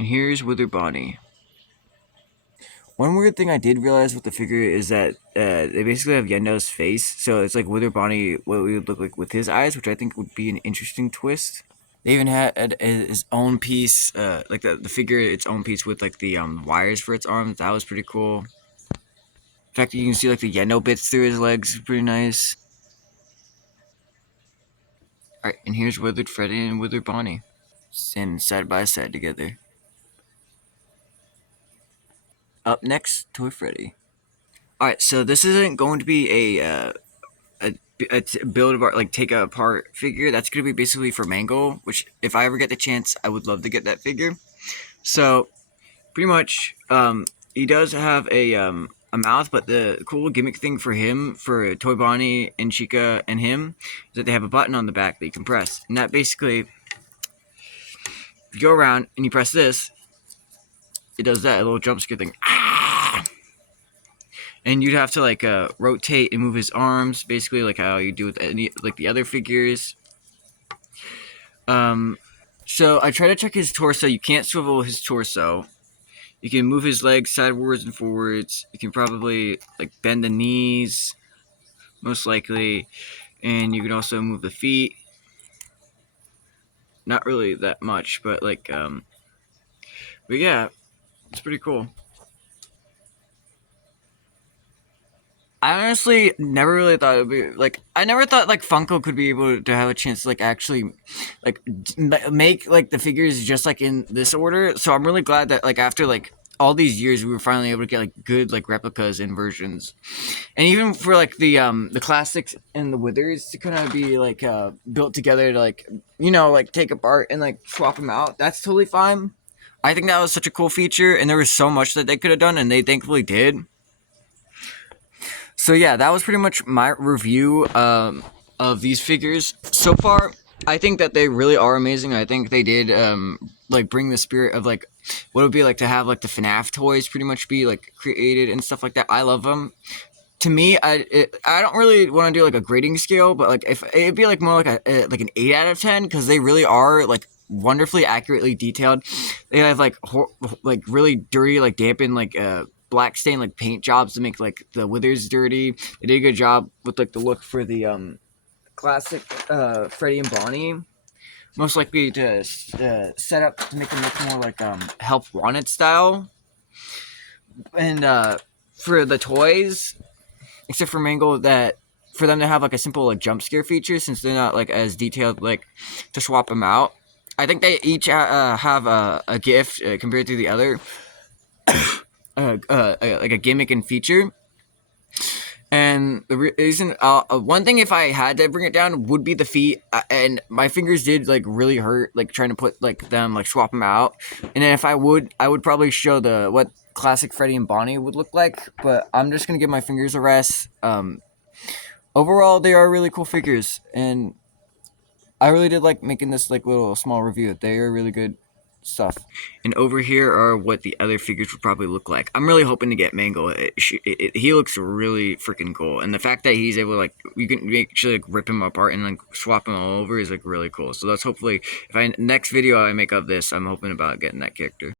And here's Wither Bonnie. One weird thing I did realize with the figure is that they basically have Yendo's face, so it's like Wither Bonnie, what we would look like with his eyes, which I think would be an interesting twist. They even had his own piece, like the figure, its own piece with like the wires for its arms. That was pretty cool. The fact that you can see like the Yendo bits through his legs is pretty nice. Alright, and here's Withered Freddy and Withered Bonnie, standing side by side together. Up next, Toy Freddy. Alright, so this isn't going to be a build apart, like take apart figure. That's going to be basically for Mango, which if I ever get the chance, I would love to get that figure. So, pretty much, he does have a mouth, but the cool gimmick thing for him, for Toy Bonnie and Chica and him, is that they have a button on the back that you can press. And that basically, if you go around and you press this, it does that, a little jump scare thing. Ah! And you'd have to like rotate and move his arms, basically like how you do with any like the other figures. So I try to check his torso. You can't swivel his torso. You can move his legs sidewards and forwards. You can probably like bend the knees, most likely, and you can also move the feet. Not really that much, but like, but yeah, it's pretty cool. I honestly never really thought it would be like, I never thought like Funko could be able to have a chance to like actually like make like the figures just like in this order. So I'm really glad that like after like all these years we were finally able to get like good like replicas and versions. And even for like the classics and the Withers to kind of be like built together to like, you know, like take apart and like swap them out, that's totally fine. I think that was such a cool feature, and there was so much that they could have done, and they thankfully did. So yeah, that was pretty much my review of these figures so far. I think that they really are amazing. I think they did like bring the spirit of like what it would be like to have like the FNAF toys pretty much be like created and stuff like that. I love them. To me, I don't really want to do like a grading scale, but like if it'd be like more like like an 8 out of 10, because they really are like wonderfully accurately detailed. They have like like really dirty like dampened like black stain like paint jobs to make like the withers dirty. They did a good job with like the look for the classic Freddy and Bonnie. Most likely to set up to make them look more like Help Wanted style. And for the toys, except for Mango, that for them to have like a simple like jump scare feature, since they're not like as detailed like to swap them out. I think they each have a gift compared to the other, like a gimmick and feature. And the reason, one thing if I had to bring it down would be the feet, and my fingers did like really hurt, like trying to put like them, like swap them out. And then if I would probably show the what classic Freddy and Bonnie would look like, but I'm just gonna give my fingers a rest. Overall, they are really cool figures, and I really did like making this like little small review. They are really good stuff. And over here are what the other figures would probably look like. I'm really hoping to get Mango. He looks really freaking cool, and the fact that he's able to like you can actually like rip him apart and like swap him all over is like really cool. So that's hopefully if next video I make of this, I'm hoping about getting that character.